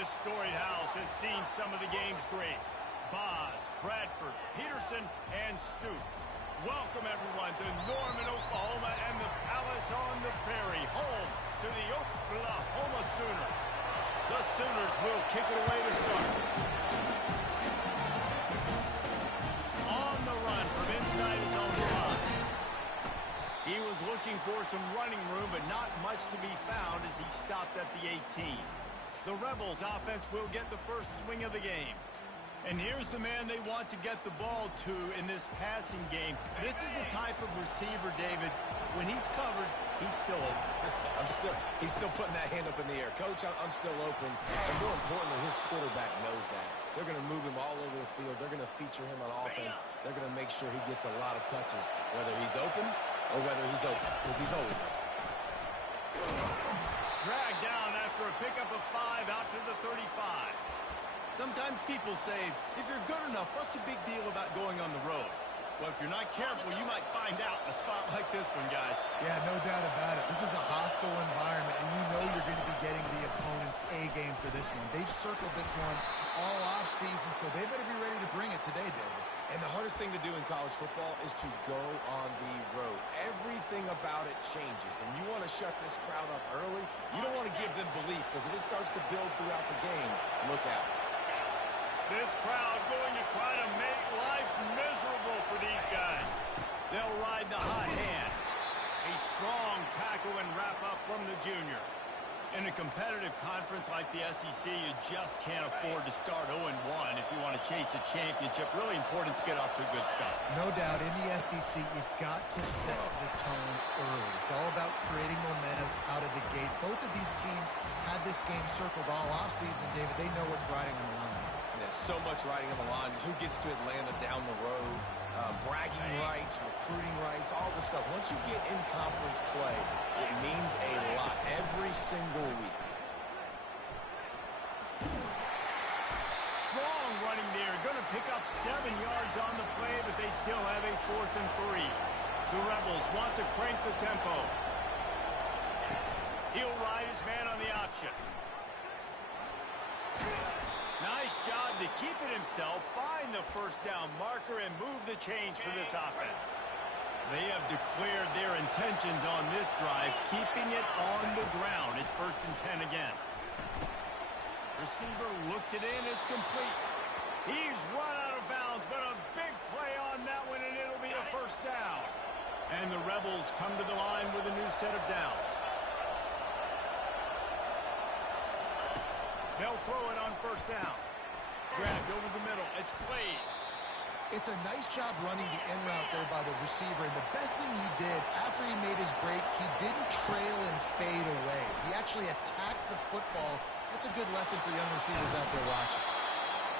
This storied house has seen some of the game's greats. Boz, Bradford, Peterson, and Stoops. Welcome, everyone, to Norman, Oklahoma, and the Palace on the Prairie, home to the Oklahoma Sooners. The Sooners will kick it away to start. On the run from inside his own line. He was looking for some running room, but not much to be found as he stopped at the 18. The Rebels offense will get the first swing of the game. And here's the man they want to get the ball to in this passing game. This is the type of receiver, David, when he's covered, he's still open. He's still putting that hand up in the air. Coach, I'm still open. And more importantly, his quarterback knows that. They're going to move him all over the field. They're going to feature him on offense. They're going to make sure he gets a lot of touches, whether he's open or whether he's open, because he's always open. Dragged down after a pickup of 5 out to the 35. Sometimes people say, if you're good enough, what's the big deal about going on the road? Well, if you're not careful, you might find out in a spot like this one, guys. Yeah, no doubt about it. This is a hostile environment, and you know you're going to be getting the opponent's A game for this one. They've circled this one all offseason, so they better be ready to bring it today, David. And the hardest thing to do in college football is to go on the road. Everything about it changes, and you want to shut this crowd up early. You don't want to give them belief, because if it starts to build throughout the game, look out. This crowd going to try to make life miserable for these guys. They'll ride the hot hand. A strong tackle and wrap up from the junior. In a competitive conference like the SEC, you just can't afford to start 0-1 if you want to chase a championship. Really important to get off to a good start. No doubt, in the SEC, you've got to set the tone early. It's all about creating momentum out of the gate. Both of these teams had this game circled all offseason, David. They know what's riding on the line. There's so much riding on the line. Who gets to Atlanta down the road? Bragging rights, recruiting rights, all this stuff. Once you get in conference play, it means a lot every single week. Strong running there. Going to pick up 7 yards on the play, but they still have a 4th and 3. The Rebels want to crank the tempo. He'll ride his man on the option. Nice job to keep it himself, find the first down marker, and move the change for this offense. They have declared their intentions on this drive, keeping it on the ground. It's 1st and 10 again. Receiver looks it in. It's complete. He's run out of bounds, but a big play on that one, and it'll be a first down. And the Rebels come to the line with a new set of downs. They'll throw it on first down. Grabbed over the middle. It's played. It's a nice job running the end route there by the receiver. And the best thing he did after he made his break, he didn't trail and fade away. He actually attacked the football. That's a good lesson for young receivers out there watching.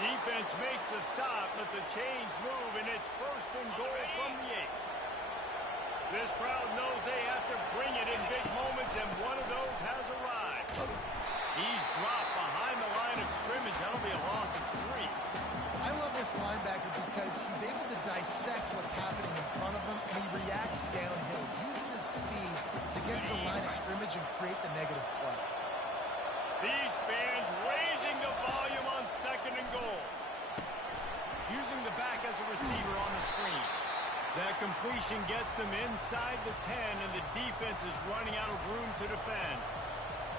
Defense makes a stop, but the chains move, and it's 1st and goal from the 8. This crowd knows they have to bring it in big moments, and one of those has arrived. He's dropped behind the line of scrimmage. That'll be a loss of 3. I love this linebacker because he's able to dissect what's happening in front of him, and he reacts downhill, uses his speed to get to the line of scrimmage and create the negative play. These fans raising the volume on 2nd and goal. Using the back as a receiver on the screen. That completion gets them inside the 10, and the defense is running out of room to defend.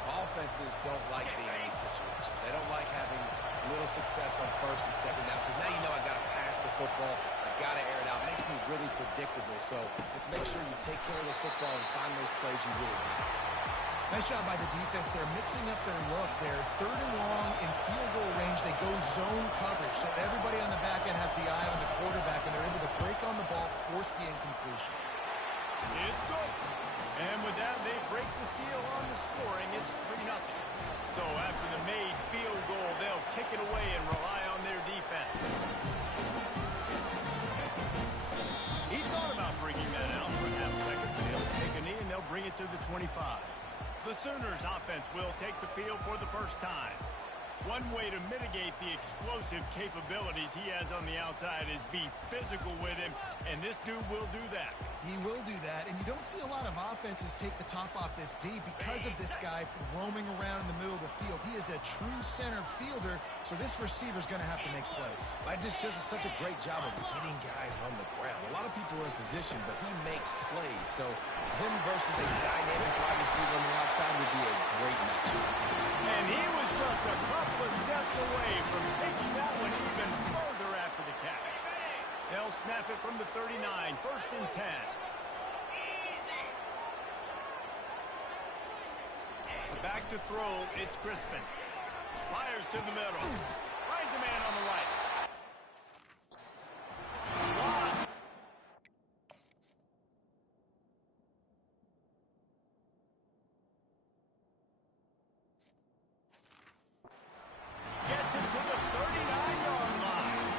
Offenses don't like being in these situations. They don't like having little success on 1st and 2nd down, because now you know I got to pass the football. I got to air it out. It makes me really predictable. So just make sure you take care of the football and find those plays you really need. Nice job by the defense. They're mixing up their look. They're 3rd and long in field goal range. They go zone coverage. So everybody on the back end has the eye on the quarterback, and they're able to break on the ball, force the incompletion. It's good. And with that, they break the seal on the scoring. It's 3-0. So after the made field goal, they'll kick it away and rely on their defense. He thought about bringing that out for a half second, but he'll take a knee and they'll bring it to the 25. The Sooners offense will take the field for the first time. One way to mitigate the explosive capabilities he has on the outside is be physical with him, and this dude will do that. He will do that, and you don't see a lot of offenses take the top off this D because of this guy roaming around in the middle of the field. He is a true center fielder, so this receiver's going to have to make plays. This just does such a great job of getting guys on the ground. A lot of people are in position, but he makes plays, so him versus a dynamic wide receiver on the outside would be a great matchup. And he was just a couple of steps away from taking that one even further after the catch. They'll snap it from the 39, 1st and 10. Back to throw, it's Crispin. Fires to the middle. Finds a man on the right. Locked. Gets it to the 39-yard line.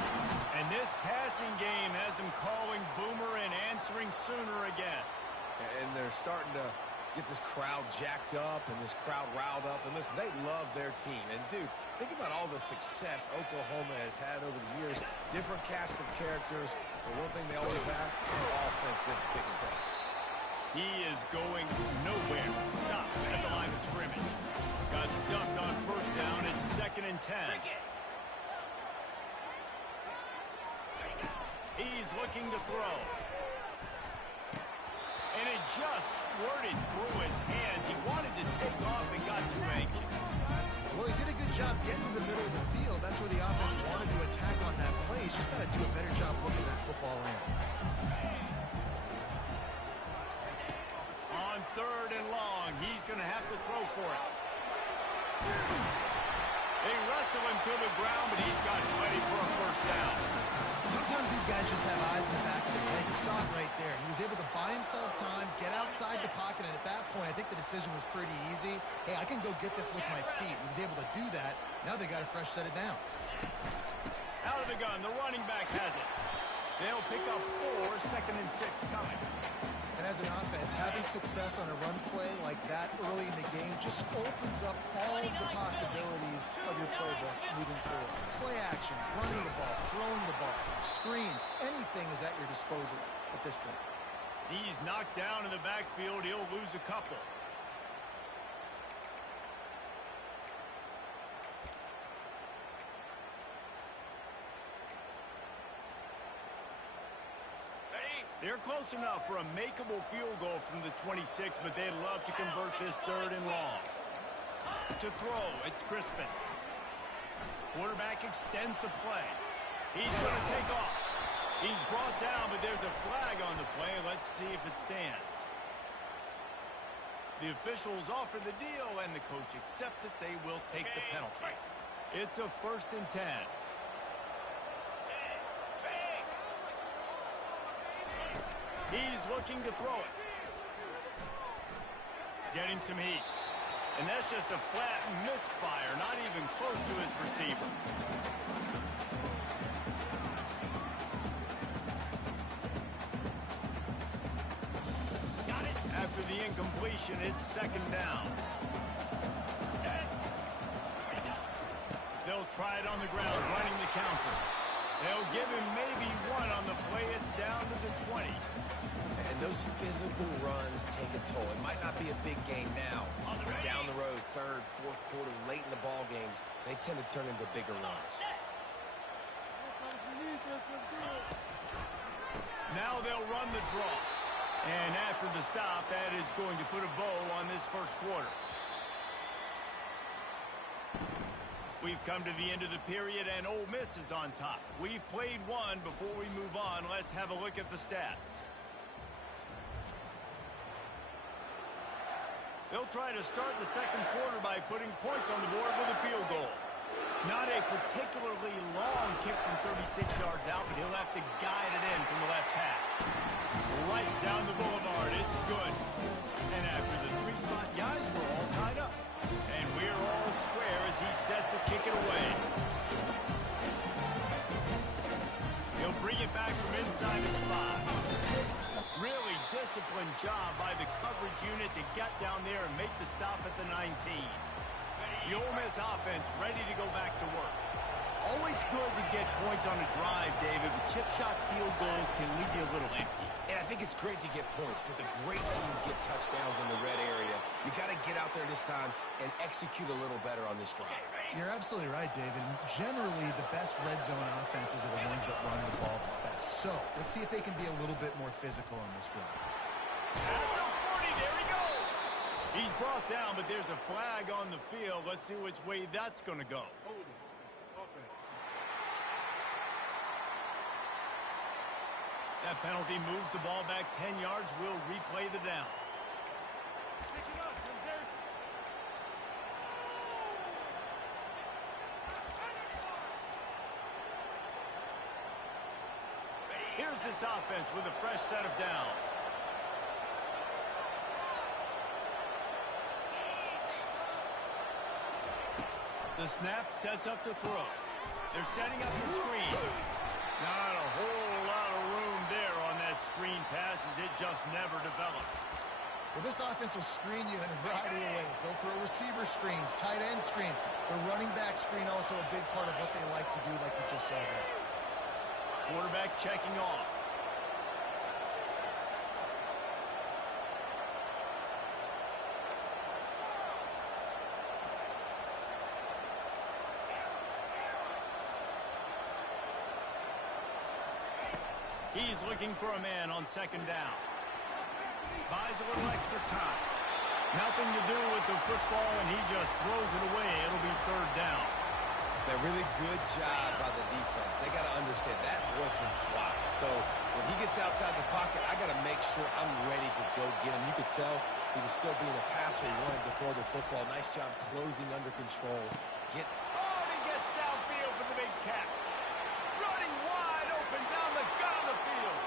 And this passing game has him calling boomer and answering sooner again. And they're starting to get this crowd jacked up and this crowd riled up. And listen, they love their team. And, dude, think about all the success Oklahoma has had over the years. Different cast of characters. But one thing they always have, offensive success. He is going nowhere. Stop at the line of scrimmage. Got stuffed on 1st down. It's 2nd and 10. He's looking to throw. And it just squirted through his hands. He wanted to take off and got too anxious. Well, he did a good job getting to the middle of the field. That's where the offense wanted to attack on that play. He's just got to do a better job looking that football in. On 3rd and long, he's going to have to throw for it. They wrestle him to the ground, but he's got plenty for a 1st down. Sometimes these guys just have eyes in the back of their head. You saw it right there. He was able to buy himself time, get outside the pocket, and at that point, I think the decision was pretty easy. Hey, I can go get this with my feet. He was able to do that. Now they got a fresh set of downs. Out of the gun, the running back has it. They'll pick up 4, 2nd and 6 coming. And as an offense, having success on a run play like that early in the game just opens up all the possibilities of your playbook moving forward. Play action, running the ball, throwing the ball, screens, anything is at your disposal at this point. He's knocked down in the backfield. He'll lose a couple. They're close enough for a makeable field goal from the 26, but they'd love to convert this 3rd and long. To throw, it's Crispin. Quarterback extends the play. He's going to take off. He's brought down, but there's a flag on the play. Let's see if it stands. The officials offer the deal, and the coach accepts it. They will take the penalty. It's a 1st and 10. He's looking to throw it. Getting some heat. And that's just a flat misfire, not even close to his receiver. Got it. After the incompletion, it's 2nd down. They'll try it on the ground, running the counter. They'll give him maybe 1 on the play. It's down to the 20. And those physical runs take a toll. It might not be a big game now, but down the road, 3rd, 4th quarter, late in the ball games, they tend to turn into bigger runs. Now they'll run the draw. And after the stop, that is going to put a bow on this 1st quarter. We've come to the end of the period, and Ole Miss is on top. We've played one. Before we move on, let's have a look at the stats. They'll try to start the 2nd quarter by putting points on the board with a field goal. Not a particularly long kick from 36 yards out, but he'll have to guide it in from the left hash. Right down the boulevard. It's good. And after the 3-spot, guys, we're all tied up. And we're all square as he's set to kick it away. He'll bring it back from inside his 5. Really disciplined job by the coverage unit to get down there and make the stop at the 19. The Ole Miss offense ready to go back to work. Always good to get points on a drive, David, but chip shot field goals can leave you a little empty. And I think it's great to get points, but the great teams get touchdowns in the red area. You got to get out there this time and execute a little better on this drive. You're absolutely right, David. Generally, the best red zone offenses are the ones that run the ball the best. So let's see if they can be a little bit more physical on this drive. At the 40, there he goes. He's brought down, but there's a flag on the field. Let's see which way that's going to go. That penalty moves the ball back 10 yards. We'll replay the down. Here's this offense with a fresh set of downs. The snap sets up the throw. They're setting up the screen. Not a whole lot of room there on that screen pass as it just never developed. Well, this offense will screen you in a variety of ways. They'll throw receiver screens, tight end screens. The running back screen also a big part of what they like to do, like you just saw there. Quarterback checking off. He's looking for a man on second down. Buys a little extra time. Nothing to do with the football, and he just throws it away. It'll be third down. A really good job by the defense. They got to understand that boy can fly. So when he gets outside the pocket, I got to make sure I'm ready to go get him. You could tell he was still being a passer. He wanted to throw the football. Nice job closing under control. Oh, he gets downfield for the big catch. Running wide open down the gut of the field.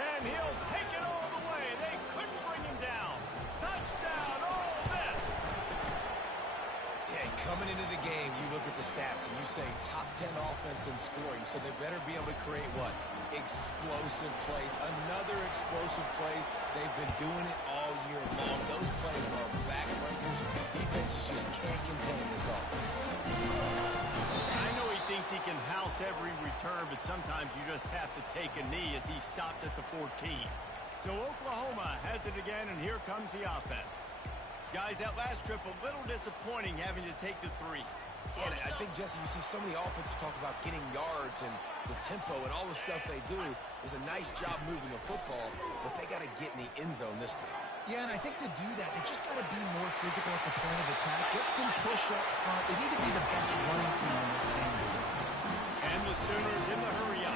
And he'll take it all the way. They couldn't bring him down. Touchdown, Ole Miss. Yeah, coming into the game, you look at the stats and you say top 10 offense in scoring, so they better be able to create what? Explosive plays. Another explosive plays. They've been doing it all year long. Those plays are backbreakers. Defenses just can't contain this offense. I know he thinks he can house every return, but sometimes you just have to take a knee as he stopped at the 14. So Oklahoma has it again, and here comes the offense. Guys, that last trip a little disappointing having to take the 3. Yeah, I think, Jesse, you see so many offenses talk about getting yards and the tempo and all the stuff they do. It was a nice job moving the football, but they got to get in the end zone this time. Yeah, and I think to do that, they just got to be more physical at the point of attack. Get some push up front. They need to be the best running team in this game. And the Sooners in the hurry up.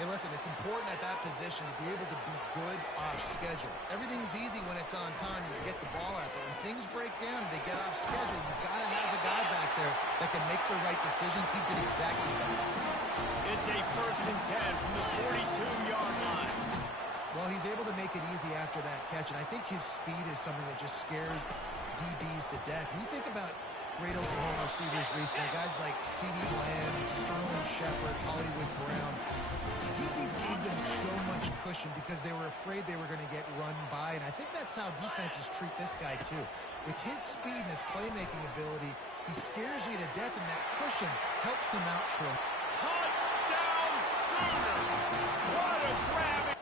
Hey, listen, it's important at that position to be able to be good off schedule. Everything's easy when it's on time and you get the ball out, but when things break down and they get off schedule, you've got to have a guy back there that can make the right decisions. He did exactly that. It's a 1st and 10 from the 42-yard line. Well, he's able to make it easy after that catch, and I think his speed is something that just scares DBs to death. When you think about great Oklahoma receivers recently, guys like C.D. Lamb, Sterling Shepard, Hollywood Brown, DBs gave them so much cushion because they were afraid they were going to get run by, and I think that's how defenses treat this guy too. With his speed and his playmaking ability, he scares you to death, and that cushion helps him out tremendous. Touchdown, Sooners! What a grab!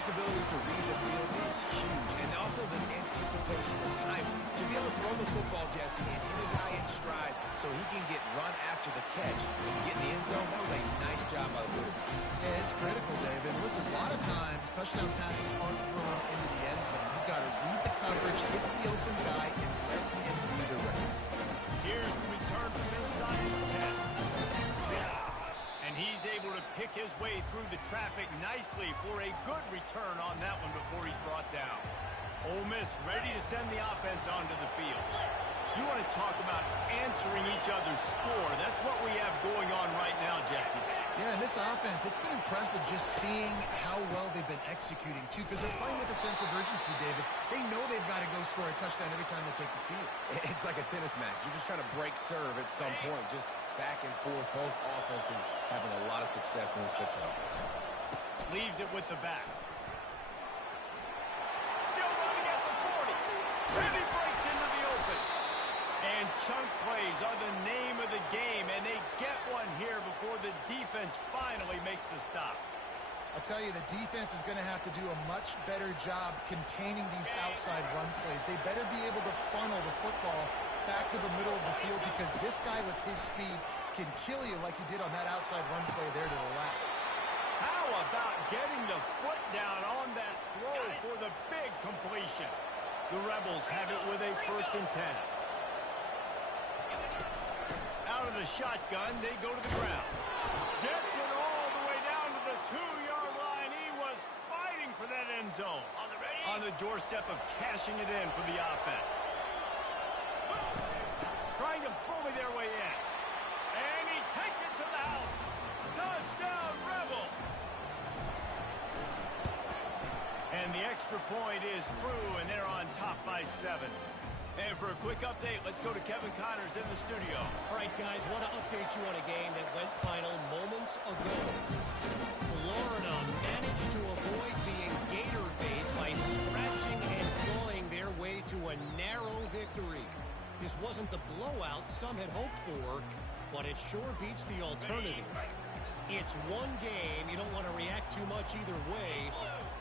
Abilities to read the field is huge, and also the anticipation, the time to be able to throw the football, Jesse, and hit a guy in stride so he can get run after the catch and get in the end zone. That was a nice job by the quarterback. Yeah, it's critical, David. Listen, a lot of times touchdown passes aren't thrown into the end zone. You've got to read the coverage, hit the open guy, and let him do the rest. Here's the return from inside his 10. And he's able to pick his way through the traffic nicely for a good return on that one before he's brought down. Ole Miss ready to send the offense onto the field. You want to talk about answering each other's score. That's what we have going on right now, Jesse. Yeah, and this offense, it's been impressive just seeing how well they've been executing, too, because they're playing with a sense of urgency, David. They know they've got to go score a touchdown every time they take the field. It's like a tennis match. You're just trying to break serve at some point. Just back and forth. Both offenses having a lot of success in this football. Leaves it with the back. Still running at the 40. And he breaks into the open. And chunk plays are the name of the game, and they get one here before the defense finally makes the stop. I'll tell you, the defense is going to have to do a much better job containing these outside run plays. They better be able to funnel the football back to the middle of the field, because this guy with his speed can kill you like he did on that outside run play there to the left. How about getting the foot down on that throw for the big completion? The Rebels have it with a 1st and 10. Out of the shotgun, they go to the ground. Gets it all the way down to the 2-yard line. He was fighting for that end zone. On the doorstep of cashing it in for the offense. Trying to bully their way in. And he takes it to the house. Touchdown, Rebels. And the extra point is true, and they're on top by 7. And for a quick update, let's go to Kevin Connors in the studio. All right, guys, want to update you on a game that went final moments ago. Florida managed to avoid being gator bait by scratching and clawing their way to a narrow victory. This wasn't the blowout some had hoped for, but it sure beats the alternative. It's one game. You don't want to react too much either way,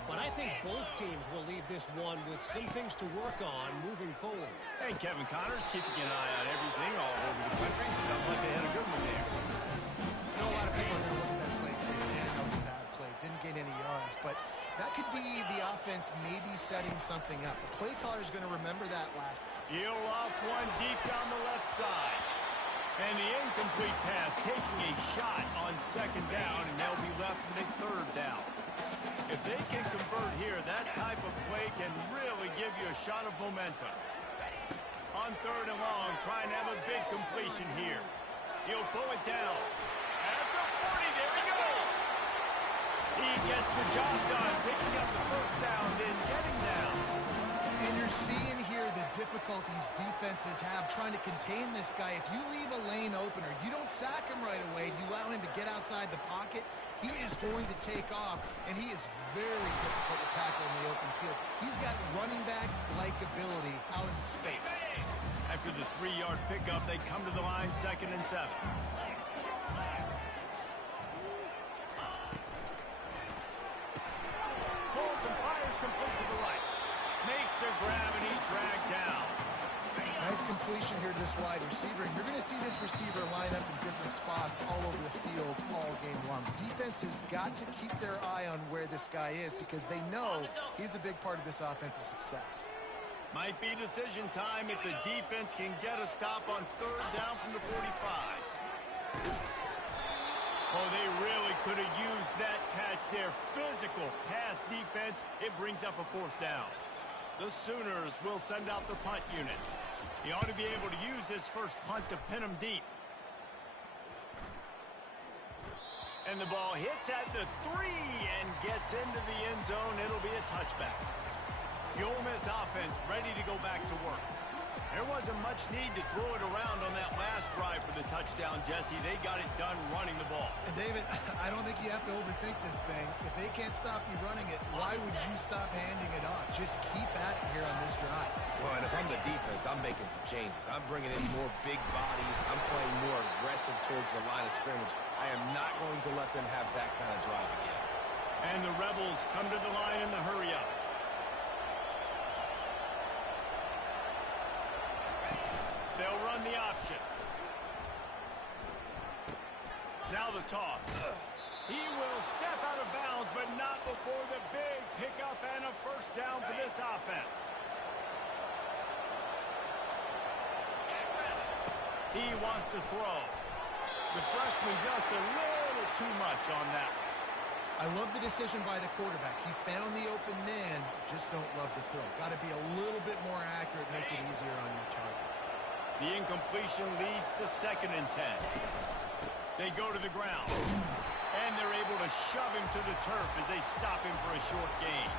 but I think both teams will leave this one with some things to work on moving forward. Hey, Kevin Connors keeping an eye on everything all over the country. Sounds like they had a good one there. You know, a lot of people are going to look at that play and say, man, that was a bad play. Didn't gain any yards, but that could be the offense maybe setting something up. The play caller is going to remember that last. He'll off one deep down the left side. And the incomplete pass taking a shot on 2nd down, and they'll be left with a 3rd down. If they can convert here, that type of play can really give you a shot of momentum. On 3rd and long, trying to have a big completion here. He'll pull it down. At the 40, there he goes. He gets the job done, picking up the 1st down, then getting down. And you're seeing here the difficulties defenses have trying to contain this guy. If you leave a lane open or you don't sack him right away, you allow him to get outside the pocket, he is going to take off, and he is very difficult to tackle in the open field. He's got running back-like ability out in space. After the 3-yard pickup, they come to the line 2nd and 7. Pulls and fires complete to the right. Makes a grab, and he's dragged down. Nice completion here to this wide receiver. And you're going to see this receiver line up in different spots all over the field all game long. Defense has got to keep their eye on where this guy is, because they know he's a big part of this offense's success. Might be decision time if the defense can get a stop on 3rd down from the 45. Oh, they really could have used that catch there. Physical pass defense. It brings up a 4th down. The Sooners will send out the punt unit. He ought to be able to use his first punt to pin him deep. And the ball hits at the 3 and gets into the end zone. It'll be a touchback. The Ole Miss offense ready to go back to work. There wasn't much need to throw it around on that last drive for the touchdown, Jesse. They got it done running the ball. And David, I don't think you have to overthink this thing. If they can't stop you running it, why would you stop handing it off? Just keep at it here on this drive. Well, and if I'm the defense, I'm making some changes. I'm bringing in more big bodies. I'm playing more aggressive towards the line of scrimmage. I am not going to let them have that kind of drive again. And the Rebels come to the line in the hurry-up. They'll run the option. Now the toss. He will step out of bounds, but not before the big pickup and a 1st down for this offense. He wants to throw. The freshman just a little too much on that. I love the decision by the quarterback. He found the open man, just don't love the throw. Got to be a little bit more accurate, make it easier on your target. The incompletion leads to 2nd and 10. They go to the ground, and they're able to shove him to the turf as they stop him for a short gain.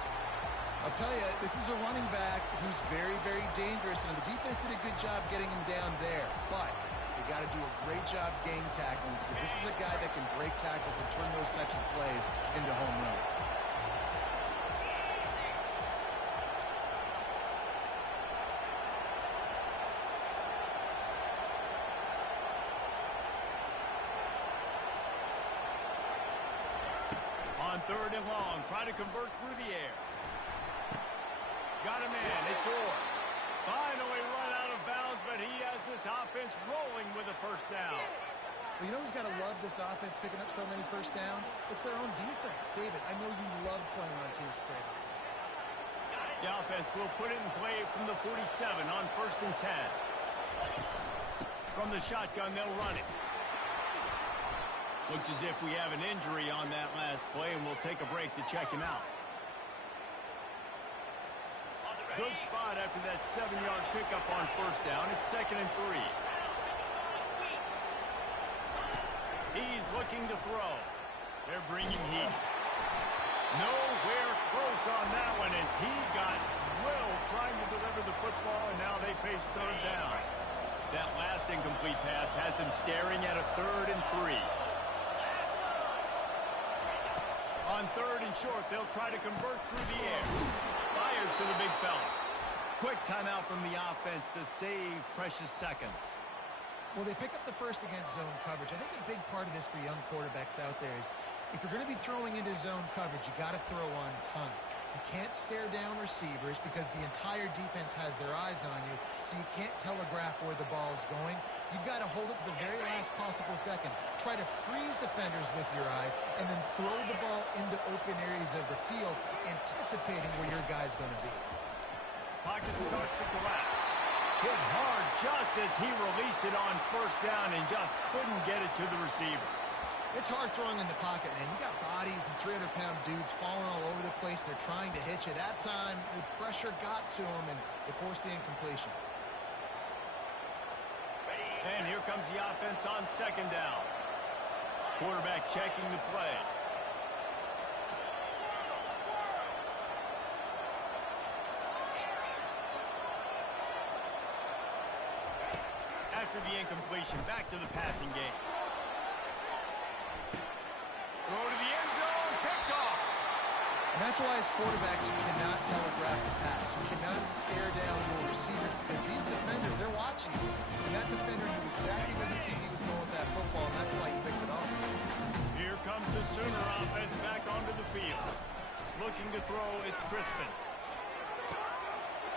I'll tell you, this is a running back who's very, very dangerous, and the defense did a good job getting him down there. But you got to do a great job game tackling, because this is a guy that can break tackles and turn those types of plays into home runs. On 3rd and long, try to convert through the air. Got a man, it's Orr. Finally run out of bounds, but he has this offense rolling with a 1st down. Well, you know who's got to love this offense picking up so many 1st downs? It's their own defense. David, I know you love playing on teams with great offenses. The offense will put it in play from the 47 on 1st and 10. From the shotgun, they'll run it. Looks as if we have an injury on that last play, and we'll take a break to check him out. Good spot after that 7-yard pickup on 1st down. It's 2nd and 3. He's looking to throw. They're bringing heat. Nowhere close on that one as he got drilled trying to deliver the football, and now they face 3rd down. That last incomplete pass has him staring at a 3rd and 3. On 3rd and short, they'll try to convert through the air. Fires to the big fella. Quick timeout from the offense to save precious seconds. Well, they pick up the 1st against zone coverage. I think a big part of this for young quarterbacks out there is if you're going to be throwing into zone coverage, you got to throw on time. You can't stare down receivers because the entire defense has their eyes on you, so you can't telegraph where the ball's going. You've got to hold it to the very last possible second. Try to freeze defenders with your eyes, and then throw the ball into open areas of the field, anticipating where your guy's going to be. Pocket starts to collapse. Hit hard just as he released it on 1st down and just couldn't get it to the receiver. It's hard throwing in the pocket, man. You got bodies and 300-pound dudes falling all over the place. They're trying to hit you. That time, the pressure got to them, and it forced the incompletion. And here comes the offense on 2nd down. Quarterback checking the play. After the incompletion, back to the passing game. Throw to the end zone, picked off. And that's why as quarterbacks, you cannot telegraph the pass. You cannot stare down your receivers because these defenders, they're watching you. And that defender knew exactly where the QB was going with that football, and that's why he picked it off. Here comes the Sooner offense back onto the field. Looking to throw, it's Crispin.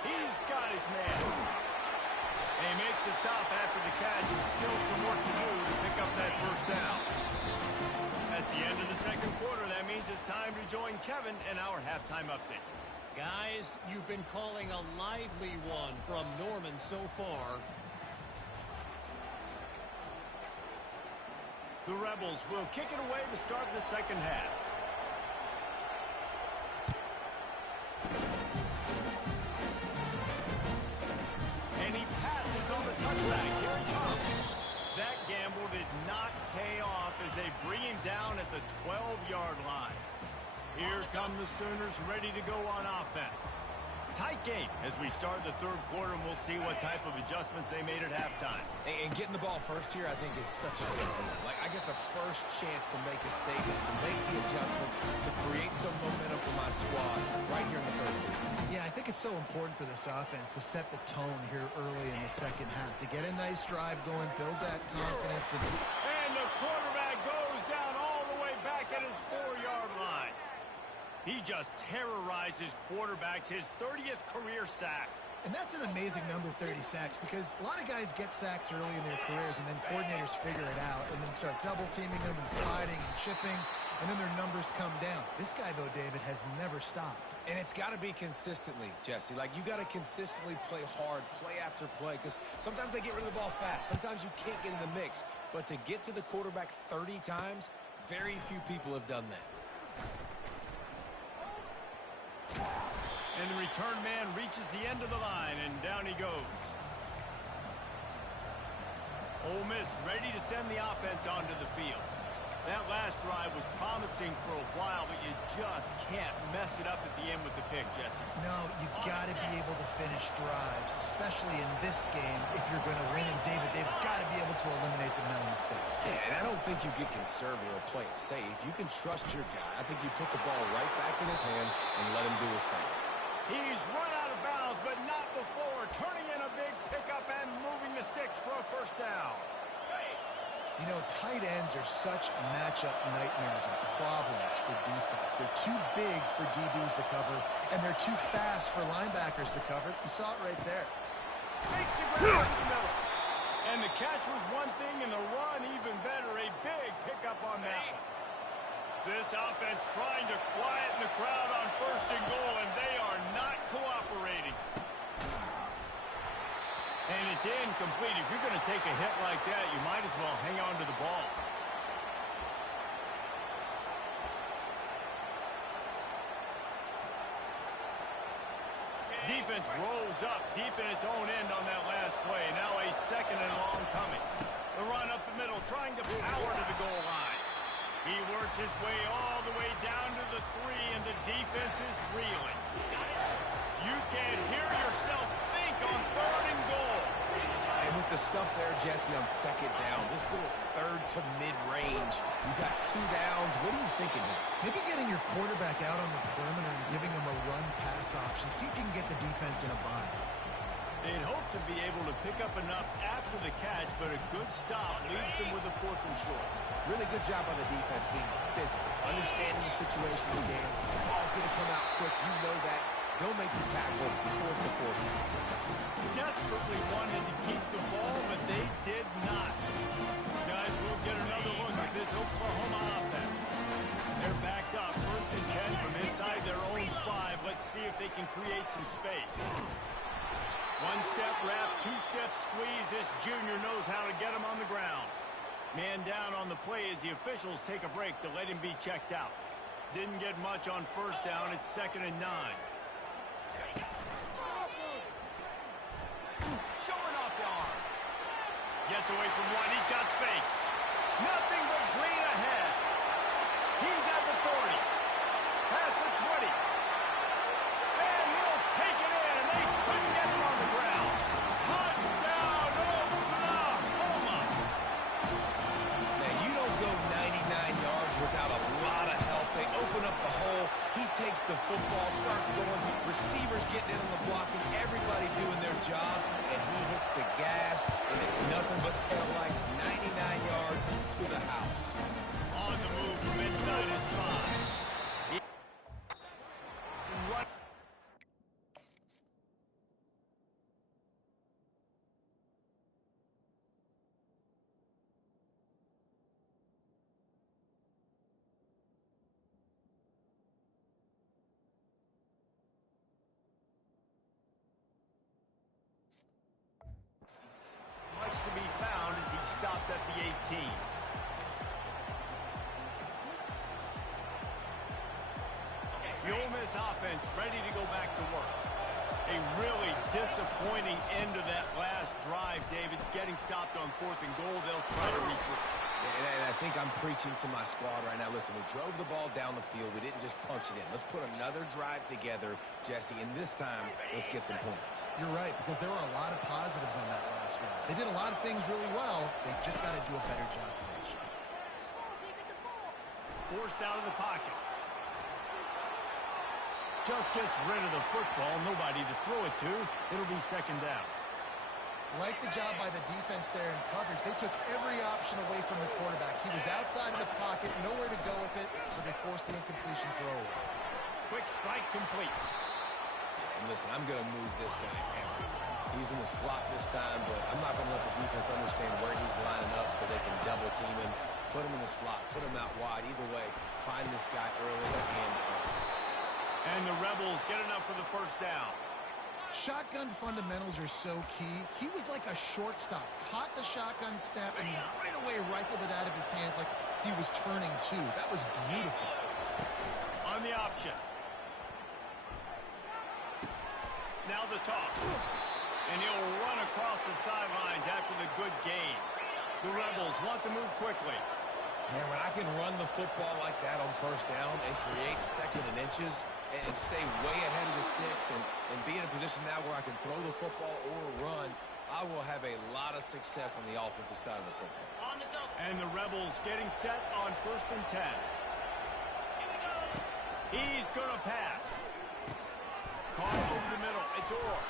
He's got his man. They make the stop after the catch, and still some work to do to pick up that 1st down. That's the end of the 2nd quarter. That means it's time to join Kevin in our halftime update. Guys, you've been calling a lively one from Norman so far. The Rebels will kick it away to start the 2nd half. And he passes on the touchback. Here he comes. That gamble did not pay off as they bring him down at the 12-yard line. Here come the Sooners ready to go on offense. Tight game as we start the 3rd quarter, and we'll see what type of adjustments they made at halftime. And getting the ball first here, I think, is such a big deal. Like, I get the first chance to make a statement, to make the adjustments, to create some momentum for my squad right here in the 3rd quarter. Yeah, I think it's so important for this offense to set the tone here early in the 2nd half, to get a nice drive going, build that confidence. And the quarterback goes down all the way back at his 4-yard line. He just terrorizes quarterbacks, his 30th career sack. And that's an amazing number, 30 sacks, because a lot of guys get sacks early in their careers, and then coordinators figure it out and then start double-teaming them and sliding and chipping, and then their numbers come down. This guy, though, David, has never stopped. And it's got to be consistently, Jesse. Like, you got to consistently play hard, play after play, because sometimes they get rid of the ball fast. Sometimes you can't get in the mix. But to get to the quarterback 30 times, very few people have done that. And the return man reaches the end of the line, and down he goes. Ole Miss ready to send the offense onto the field. That last drive was promising for a while, but you just can't mess it up at the end with the pick, Jesse. No, you got to be able to finish drives, especially in this game if you're going to win. And, David, they've got to be able to eliminate the mental mistakes. Yeah, and I don't think you get conservative or play it safe. You can trust your guy. I think you put the ball right back in his hands and let him do his thing. He's run out of bounds, but not before turning in a big pickup and moving the sticks for a first down. You know, tight ends are such matchup nightmares and problems for defense. They're too big for DBs to cover, and they're too fast for linebackers to cover. You saw it right there. Makes the ground in the middle. And the catch was one thing, and the run even better. A big pickup on that one. This offense trying to quieten the crowd on first and goal, and they are not cooperating. And it's incomplete. If you're going to take a hit like that, you might as well hang on to the ball. Defense rolls up deep in its own end on that last play. Now a second and long coming. The run up the middle, trying to power to the goal line. He works his way all the way down to the 3, and the defense is reeling. You can hear yourself think on 3rd and goal. And with the stuff there, Jesse, on second down, this little third to mid-range, you got 2 downs. What are you thinking here? Maybe getting your quarterback out on the perimeter and giving him a run-pass option. See if you can get the defense in a bind. They'd hope to be able to pick up enough after the catch, but a good stop leaves them with a 4th and short. Really good job on the defense being physical, understanding the situation of the game. The ball's going to come out quick. You know that. Go make the tackle and force the 4th down. Desperately wanted to keep the ball, but they did not. Guys, we'll get another look at this Oklahoma offense. They're backed up, 1st and 10 from inside their own 5. Let's see if they can create some space. 1-step wrap, 2-step squeeze. This junior knows how to get him on the ground. Man down on the play as the officials take a break to let him be checked out. Didn't get much on 1st down. It's 2nd and 9. Showing off the arm. Gets away from 1. He's got space. Nothing but green ahead. He's at the 40. Past the 20. And he'll take it in, and they couldn't get him on the ground. Touchdown, Oklahoma. Man, you don't go 99 yards without a lot of help. They open up the hole. He takes the football, starts going. Receivers getting in on the block, and everybody doing their job. And he hits the gas, and it's nothing but tail lights. 99 yards to the house. On the move from inside his 5. Some run. Much to be found as he stopped at the 18. The Ole Miss offense ready to go back to work. A really disappointing end of that last drive, David. Getting stopped on 4th and goal, they'll try to regroup. And I think I'm preaching to my squad right now. Listen, we drove the ball down the field. We didn't just punch it in. Let's put another drive together, Jesse, and this time, let's get some points. You're right, because there were a lot of positives on that last drive. They did a lot of things really well. They just got to do a better job finishing. Forced out of the pocket. Just gets rid of the football. Nobody to throw it to. It'll be 2nd down. Like the job by the defense there in coverage. They took every option away from the quarterback. He was outside of the pocket, nowhere to go with it, so they forced the incompletion throw away. Quick strike complete. Yeah, and listen, I'm going to move this guy everywhere. He's in the slot this time, but I'm not going to let the defense understand where he's lining up so they can double team him, put him in the slot, put him out wide. Either way, find this guy early and often. And the Rebels get enough for the 1st down. Shotgun fundamentals are so key. He was like a shortstop. Caught the shotgun snap and right away rifled it out of his hands like he was turning too. That was beautiful. on the option. Now the toss. And he'll run across the sidelines after the good gain. The Rebels want to move quickly. Man, when I can run the football like that on first down and create second and inches and stay way ahead of the sticks and be in a position now where I can throw the football or run, I will have a lot of success on the offensive side of the football. And the Rebels getting set on 1st and 10. He's going to pass. Caught over the middle. It's Orr.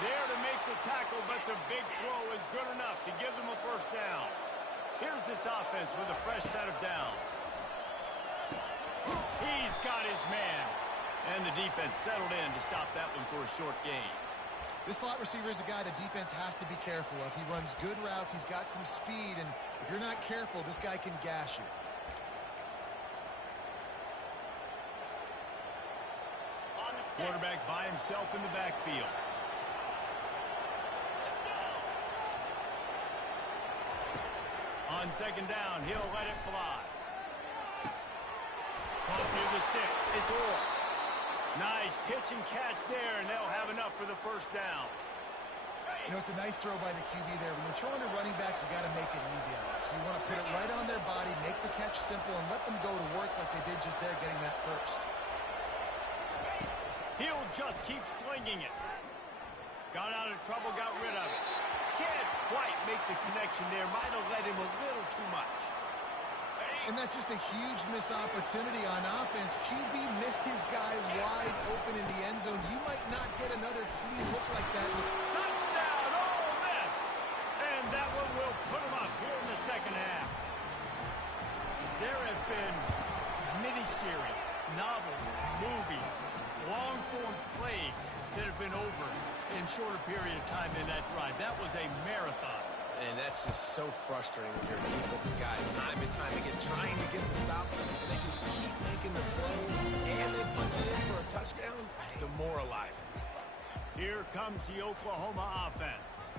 There to make the tackle, but the big throw is good enough to give them a first down. Here's this offense with a fresh set of downs. He's got his man. And the defense settled in to stop that one for a short gain. This slot receiver is a guy the defense has to be careful of. He runs good routes. He's got some speed, and if you're not careful, this guy can gash you. Quarterback by himself in the backfield. On 2nd down, he'll let it fly. Caught near the sticks. It's Orr. Nice pitch and catch there, and they'll have enough for the first down. You know, it's a nice throw by the QB there. When you're throwing to running backs, you got to make it easy on them. So you want to put it right on their body, make the catch simple, and let them go to work like they did just there, getting that first. He'll just keep slinging it. Got out of trouble, got rid of it. Can't quite make the connection there. Might have led him a little too much. And that's just a huge missed opportunity on offense. QB missed his guy wide open in the end zone. You might not get another clean look like that. Touchdown, Ole Miss! And that one will put him up here in the second half. There have been miniseries, novels, movies, long-form plays that have been over in shorter period of time in that drive. That was a marathon. And that's just so frustrating when you're a defensive guy, time and time again, trying to get the stops, and they just keep making the plays, and they punch it in for a touchdown. Demoralizing. Here comes the Oklahoma offense.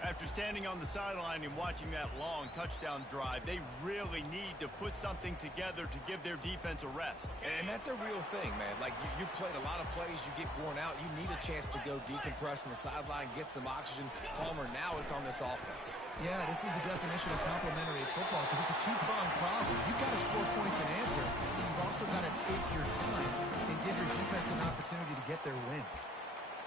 After standing on the sideline and watching that long touchdown drive, they really need to put something together to give their defense a rest. And that's a real thing, man. Like, you played a lot of plays, you get worn out, you need a chance to go decompress on the sideline, get some oxygen. Palmer, now it's on this offense. Yeah, this is the definition of complementary football because it's a two-pronged problem. You've got to score points and answer, but you've also got to take your time and give your defense an opportunity to get their win.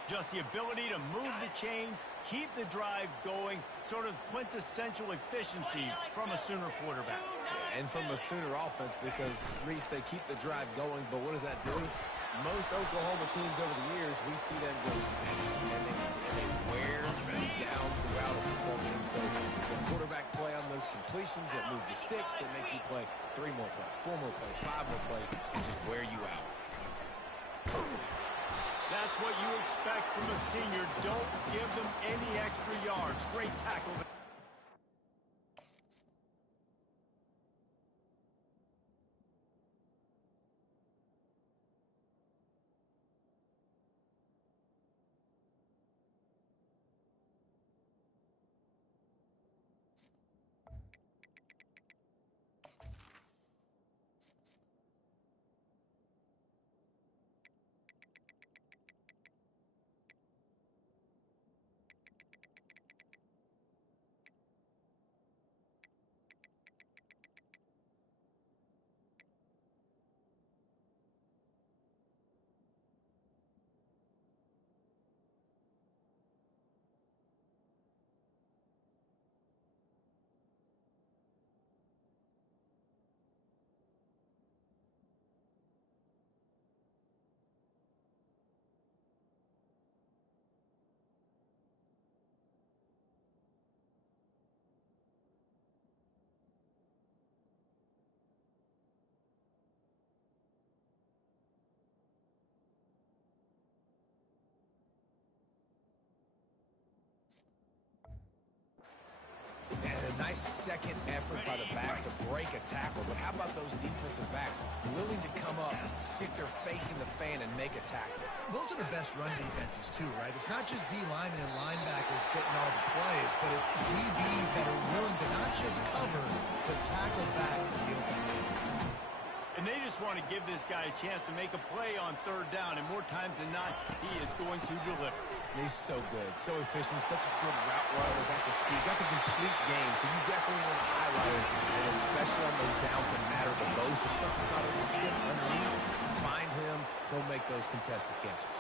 Just the ability to move the chains, keep the drive going, sort of quintessential efficiency from a Sooner quarterback. And from a Sooner offense because, Reese, they keep the drive going, but what does that do? Most Oklahoma teams over the years, we see them go fast, and they wear you down throughout a football game. So the quarterback play on those completions that move the sticks, that make you play 3 more plays, 4 more plays, 5 more plays, and just wear you out. That's what you expect from a senior. Don't give them any extra yards. Great tackle. And a nice second effort by the back to break a tackle. But how about those defensive backs willing to come up, stick their face in the fan, and make a tackle? Those are the best run defenses, too, right? It's not just D linemen and linebackers getting all the plays, but it's DBs that are willing to not just cover, but tackle backs in the open field. And they just want to give this guy a chance to make a play on third down, and more times than not, he is going to deliver. He's so good, so efficient, such a good route runner. Got the speed, got the complete game, so you definitely want to highlight him, and especially on those downs that matter the most. If something's not underneath, find him, go make those contested catches.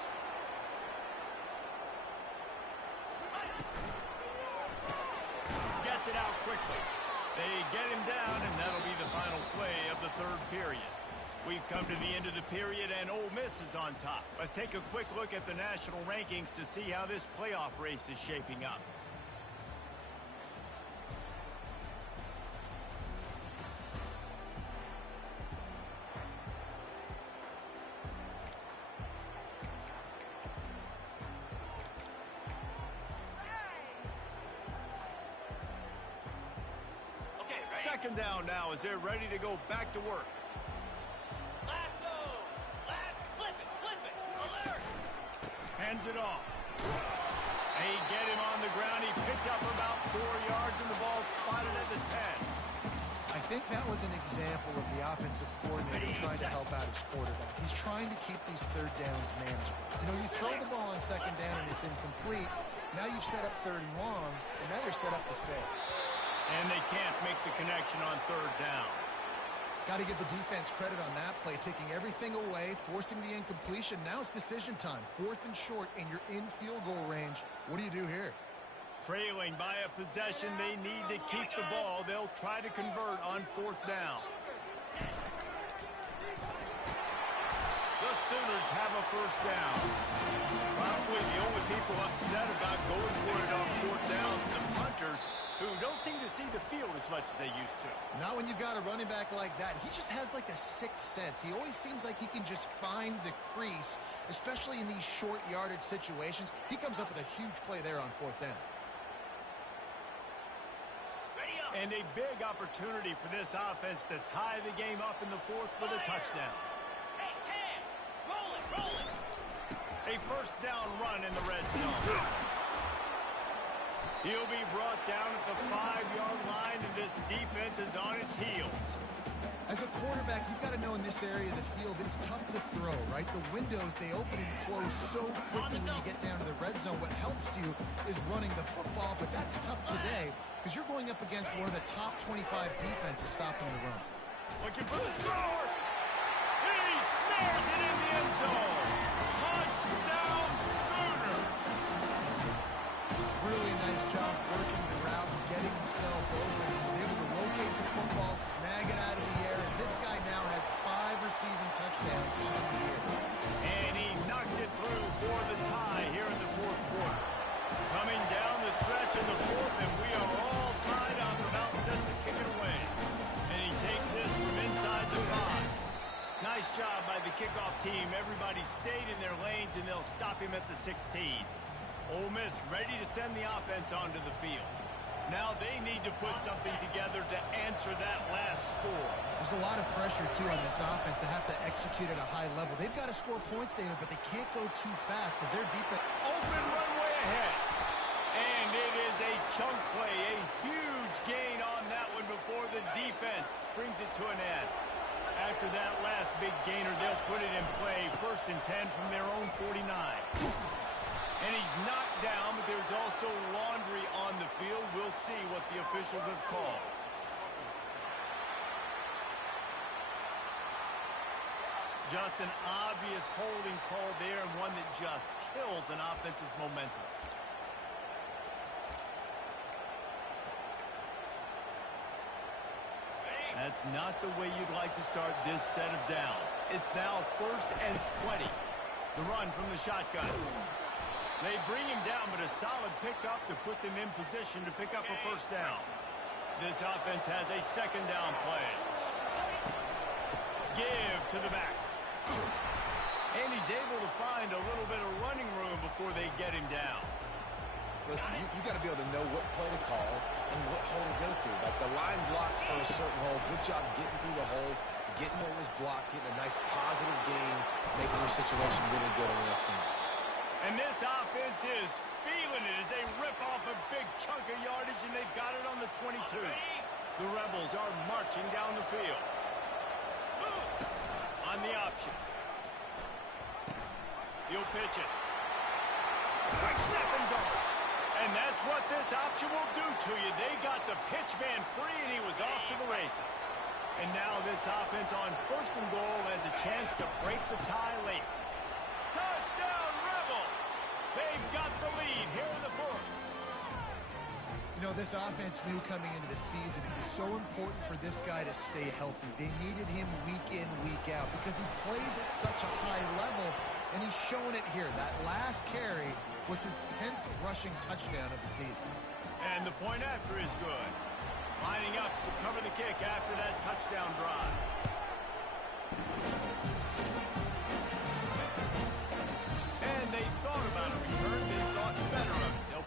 Gets it out quickly. They get him down, and that'll be the final play of the third period. We've come to the end of the period, and Ole Miss is on top. Let's take a quick look at the national rankings to see how this playoff race is shaping up. Second down now as they're ready to go back to work. Lasso! Flip it! Alert! Hands it off. They get him on the ground. He picked up about 4 yards, and the ball spotted at the 10. I think that was an example of the offensive coordinator trying to help out his quarterback. He's trying to keep these third downs manageable. You know, you throw the ball on second down and it's incomplete. Now you've set up third and long, and now you're set up to fail. And they can't make the connection on third down. Got to give the defense credit on that play, taking everything away, forcing the incompletion. Now it's decision time. 4th and short, and you're in field goal range. What do you do here? Trailing by a possession, they need to keep the ball. They'll try to convert on 4th down. The Sooners have a first down. Probably the only people upset about going for it on 4th down, the punters, who don't seem to see the field as much as they used to. Not when you've got a running back like that. He just has like a sixth sense. He always seems like he can just find the crease, especially in these short yardage situations. He comes up with a huge play there on 4th down. And a big opportunity for this offense to tie the game up in the 4th with a touchdown. Hey, Cam! Roll it! A first down run in the red zone. He'll be brought down at the 5-yard line, and this defense is on its heels. As a quarterback, you've got to know in this area of the field, it's tough to throw, right? The windows, they open and close so quickly when you get down to the red zone. What helps you is running the football, but that's tough today because you're going up against one of the top 25 defenses stopping the run. Looking for the score. He snares it in the end zone. Touchdown, Sooners. Really nice job working the route and getting himself open. He was able to locate the football, snag it out of the air, and this guy now has 5 receiving touchdowns on the year. And he knocks it through for the tie here in the 4th quarter. Coming down the stretch in the 4th, and we are all tied up, about set to kick it away. And he takes this from inside the 5. Nice job by the kickoff team. Everybody stayed in their lanes, and they'll stop him at the 16. Ole Miss ready to send the offense onto the field. Now they need to put something together to answer that last score. There's a lot of pressure, too, on this offense to have to execute at a high level. They've got to score points, David, but they can't go too fast because their defense... Open runway ahead. And it is a chunk play, a huge gain on that one before the defense brings it to an end. After that last big gainer, they'll put it in play. 1st and 10 from their own 49. And he's knocked down, but there's also laundry on the field. We'll see what the officials have called. Just an obvious holding call there, and one that just kills an offense's momentum. That's not the way you'd like to start this set of downs. It's now 1st and 20. The run from the shotgun. They bring him down, but a solid pickup to put them in position to pick up a first down. This offense has a 2nd down play. Give to the back. And he's able to find a little bit of running room before they get him down. Listen, you got to be able to know what play to call and what hole to go through. Like the line blocks for a certain hole. Good job getting through the hole, getting what was blocked, getting a nice positive gain, making your situation really good on the next game. And this offense is feeling it as they rip off a big chunk of yardage, and they've got it on the 22. The Rebels are marching down the field. On the option. He'll pitch it. Quick snap and go. And that's what this option will do to you. They got the pitch man free, and he was off to the races. And now this offense on 1st and goal has a chance to break the tie late. Touchdown, Rebels! They've got the lead here in the 4th. You know, this offense knew coming into the season it was so important for this guy to stay healthy. They needed him week in, week out because he plays at such a high level, and he's showing it here. That last carry was his 10th rushing touchdown of the season. And the point after is good. Lining up to cover the kick after that touchdown drive. And they thought about a return. They thought better of it. Nope.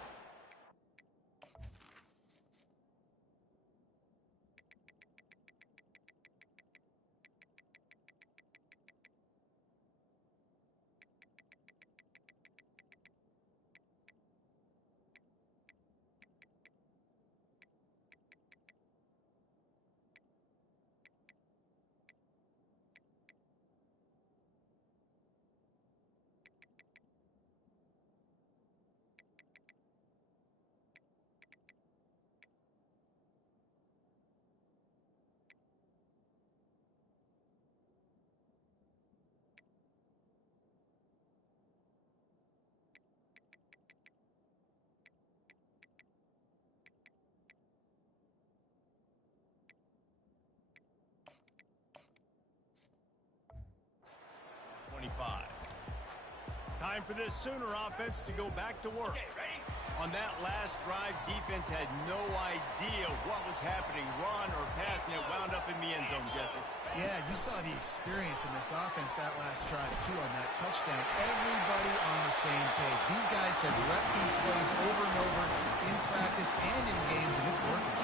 Time for this Sooner offense to go back to work. Okay, ready? On that last drive, defense had no idea what was happening, run or pass, and it wound up in the end zone, Jesse. Yeah, you saw the experience in this offense that last drive, too, on that touchdown. Everybody on the same page. These guys have repped these plays over and over in practice and in games, and it's working.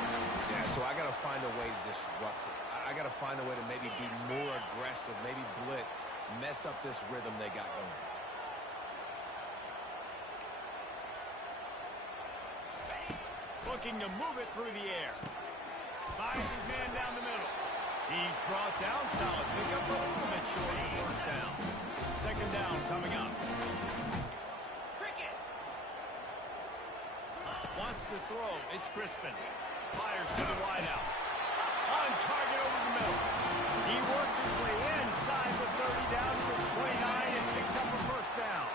Yeah, so I got to find a way to disrupt it. I got to find a way to maybe be more aggressive, maybe blitz, mess up this rhythm they got going. Looking to move it through the air. Finds his man down the middle. He's brought down. Solid pickup, a little bit short of the 1st down. 2nd down coming up. Cricket. Wants to throw. It's Crispin. Fires to the wideout. On target over the middle. He works his way inside the 30 down to the 29 and picks up a 1st down.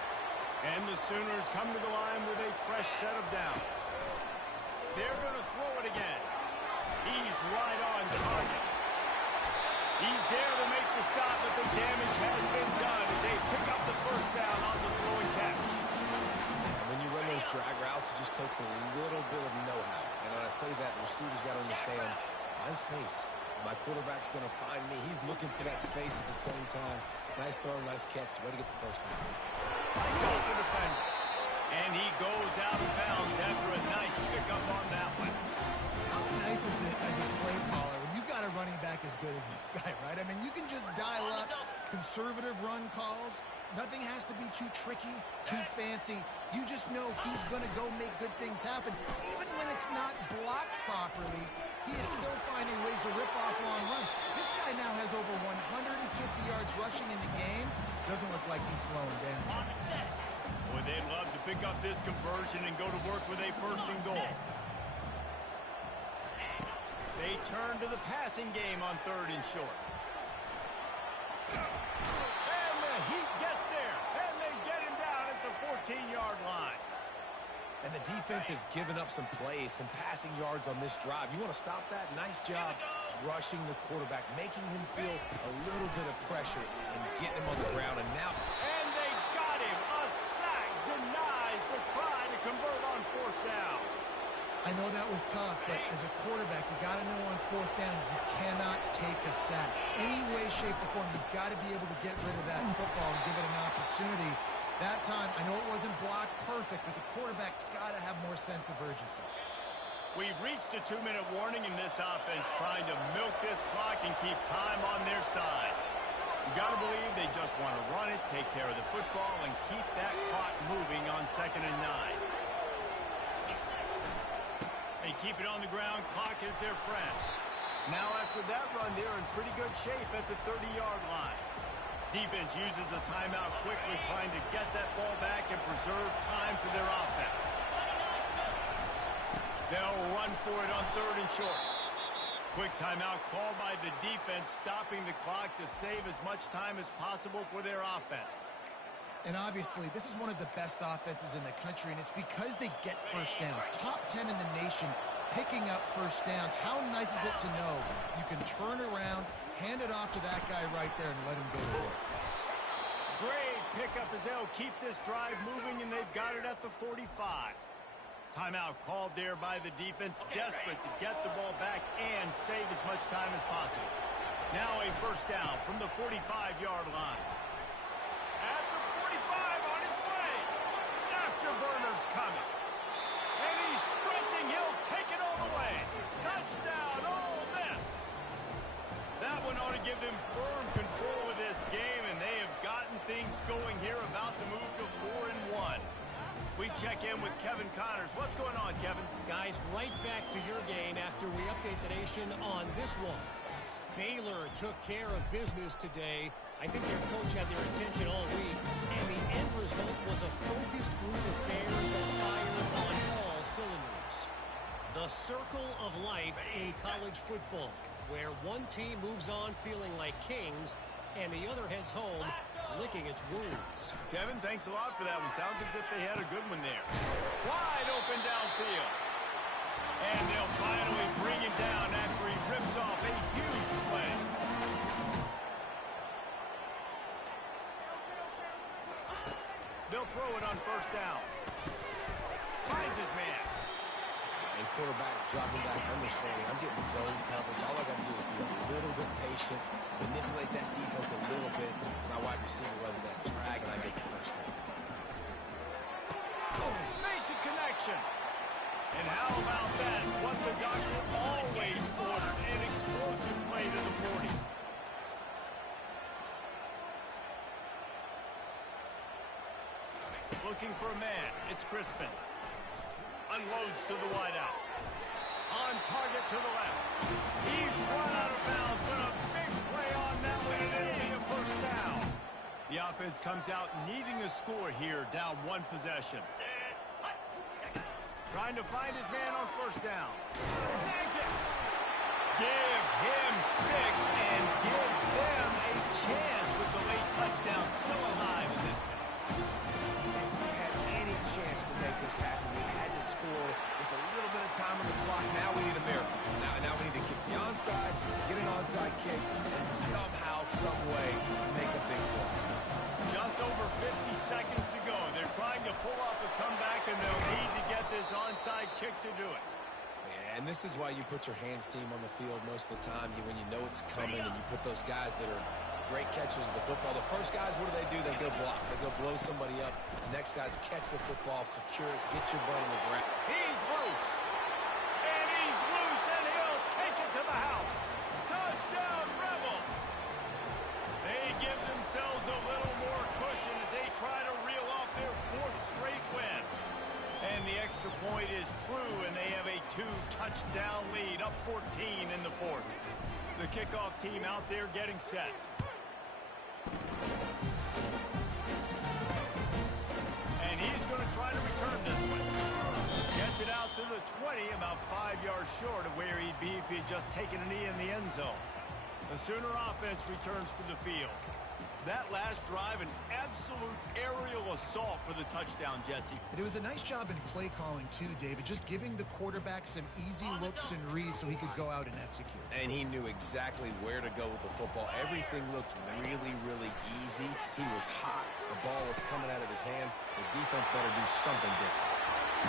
And the Sooners come to the line with a fresh set of downs. They're going to throw it again. He's right on target. He's there to make the stop, but the damage has been done as they pick up the 1st down on the throw and catch. When you run those drag routes, it just takes a little bit of know-how. And when I say that, the receiver's got to understand, find space. My quarterback's going to find me. He's looking for that space at the same time. Nice throw, nice catch. Way to get the 1st down. Off the defender. And he goes out of bounds after a nice pickup on that one. How nice is it as a play caller when you've got a running back as good as this guy, right? I mean, you can just dial up conservative run calls. Nothing has to be too tricky, too fancy. You just know he's going to go make good things happen. Even when it's not blocked properly, he is still finding ways to rip off long runs. This guy now has over 150 yards rushing in the game. Doesn't look like he's slowing down. On and set. Boy, they'd love to pick up this conversion and go to work with a 1st and goal. They turn to the passing game on 3rd and short. And the Heat gets there. And they get him down at the 14-yard line. And the defense has given up some plays, some passing yards on this drive. You want to stop that? Nice job rushing the quarterback, making him feel a little bit of pressure and getting him on the ground. And now... And they got him. A sack denies the try to convert on 4th down. I know that was tough, but as a quarterback, you got to know on 4th down, you cannot take a sack. Any way, shape, or form, you've got to be able to get rid of that football and give it an opportunity. That time, I know it wasn't blocked perfect, but the quarterback's got to have more sense of urgency. We've reached a 2-minute warning in this offense, trying to milk this clock and keep time on their side. You got to believe they just want to run it, take care of the football, and keep that clock moving on 2nd and 9. They keep it on the ground. Clock is their friend. Now after that run, they're in pretty good shape at the 30-yard line. Defense uses a timeout quickly, trying to get that ball back and preserve time for their offense. They'll run for it on 3rd and short. Quick timeout called by the defense, stopping the clock to save as much time as possible for their offense. And obviously, this is one of the best offenses in the country, and it's because they get first downs. Top 10 in the nation picking up first downs. How nice is it to know you can turn around, hand it off to that guy right there, and let him go to work. Great pickup as they'll keep this drive moving, and they've got it at the 45. Timeout called there by the defense, desperate to get the ball back and save as much time as possible. Now a first down from the 45-yard line. At the 45 on his way. Afterburner's coming. And he's sprinting. He'll take it all the way. Touchdown, Ole Miss. That one ought to give them firm control of this game, and they have gotten things going here, about to move to 4-1. We check in with Kevin Connors. What's going on, Kevin? Guys, right back to your game after we update the nation on this one. Baylor took care of business today. I think their coach had their attention all week, and the end result was a focused group of Bears that fired on all cylinders. The circle of life in college football, where one team moves on feeling like kings, and the other heads home licking its wounds. Kevin, thanks a lot for that one. Sounds as if they had a good one there. Wide open downfield. And they'll finally bring him down after he rips off a huge play. They'll throw it on first down. Finds his man. And quarterback dropping back, understanding I'm getting zone coverage. All I got to do is be a little bit patient, manipulate that defense a little bit. My wide receiver runs that drag, and I get the first one. Basic connection. And how about that? What the doctor always ordered, an explosive play to the 40. Looking for a man. It's Crispin. Unloads to the wideout. On target to the left. He's run out of bounds, but a big play on that one, and it'll be a first down. The offense comes out needing a score here, down one possession. Trying to find his man on first down. Snags it. Give him 6 and give them a chance with the late touchdown still alive in this one. If we had any chance to make this happen, we had to score with a little bit of time on the clock. Now we need a miracle. Now we need to kick the onside, get an onside kick, and somehow, some way, make a big play. Just over 50 seconds to go. They're trying to pull off a comeback, and they'll need to get this onside kick to do it. And this is why you put your hands team on the field most of the time, when you know it's coming, and you put those guys that are great catchers of the football. The first guys, what do? They go block. They go blow somebody up. The next guys catch the football, secure it, get your butt on the ground. He's loose. And he's loose, and he'll take it to the house. Touchdown, Rebels. They give themselves a little more cushion as they try to reel off their 4th straight win. And the extra point is true, and they have a 2-touchdown lead, up 14 in the 4th. The kickoff team out there getting set. And he's going to try to return this one. Gets it out to the 20, about 5 yards short of where he'd be if he had just taken a knee in the end zone. The Sooner offense returns to the field. That last drive, an absolute aerial assault for the touchdown, Jesse. And it was a nice job in play calling, too, David, just giving the quarterback some easy looks and reads so he could go out and execute. And he knew exactly where to go with the football. Everything looked really, really easy. He was hot. The ball was coming out of his hands. The defense better do something different.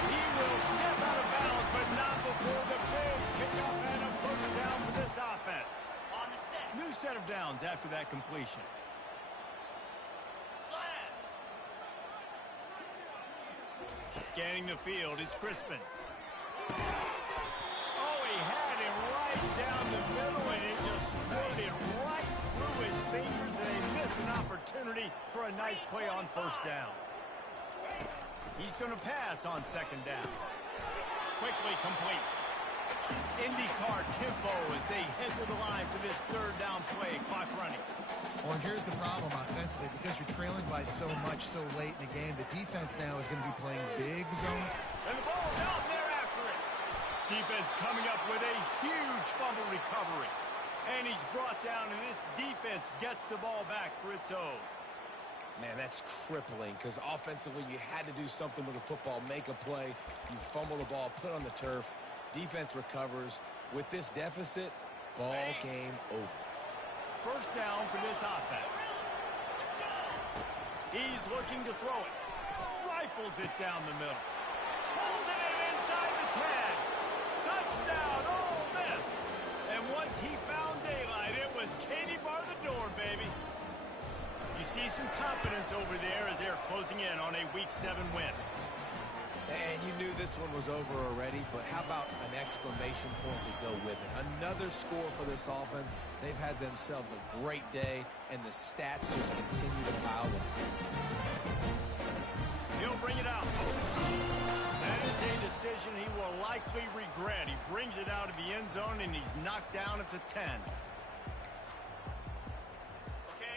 He will step out of bounds, but not before the big kickoff and a first down for this offense. On the set. New set of downs after that completion. Scanning the field, it's Crispin. Oh, he had him right down the middle, and it just squirted right through his fingers, and they miss an opportunity for a nice play on first down. He's going to pass on second down. Quickly complete. IndyCar tempo as they head to the line for this third down play. Clock running. Well, and here's the problem offensively. Because you're trailing by so much so late in the game, the defense now is going to be playing big zone. And the ball's out, and they're after it. Defense coming up with a huge fumble recovery. And he's brought down, and this defense gets the ball back for its own. Man, that's crippling because offensively you had to do something with the football, make a play. You fumble the ball, put it on the turf. Defense recovers. With this deficit, ball game over. First down for this offense. He's looking to throw it. Rifles it down the middle. Pulls it in inside the 10. Touchdown, Ole Miss. And once he found daylight, it was Katie bar the door, baby. You see some confidence over there as they're closing in on a Week 7 win. And you knew this one was over already, but how about an exclamation point to go with it? Another score for this offense. They've had themselves a great day, and the stats just continue to pile up. He'll bring it out. That is a decision he will likely regret. He brings it out of the end zone, and he's knocked down at the 10s.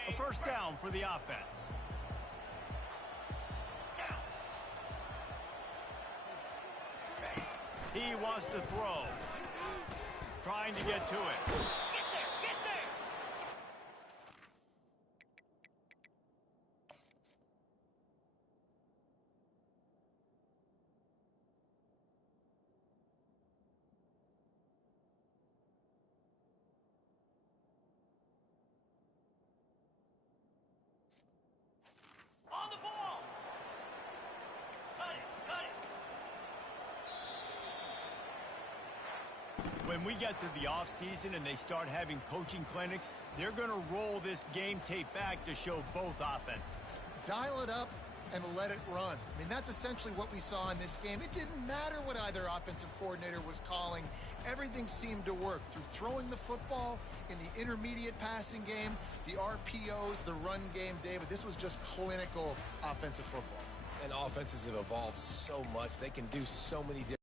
A first down for the offense. He wants to throw. Trying to get to it. Get there! Get there! On the ball! Cut it! Cut it! When we get to the offseason and they start having coaching clinics, they're going to roll this game tape back to show both offenses. Dial it up and let it run. I mean, that's essentially what we saw in this game. It didn't matter what either offensive coordinator was calling. Everything seemed to work through throwing the football in the intermediate passing game, the RPOs, the run game. David, this was just clinical offensive football. And offenses have evolved so much. They can do so many different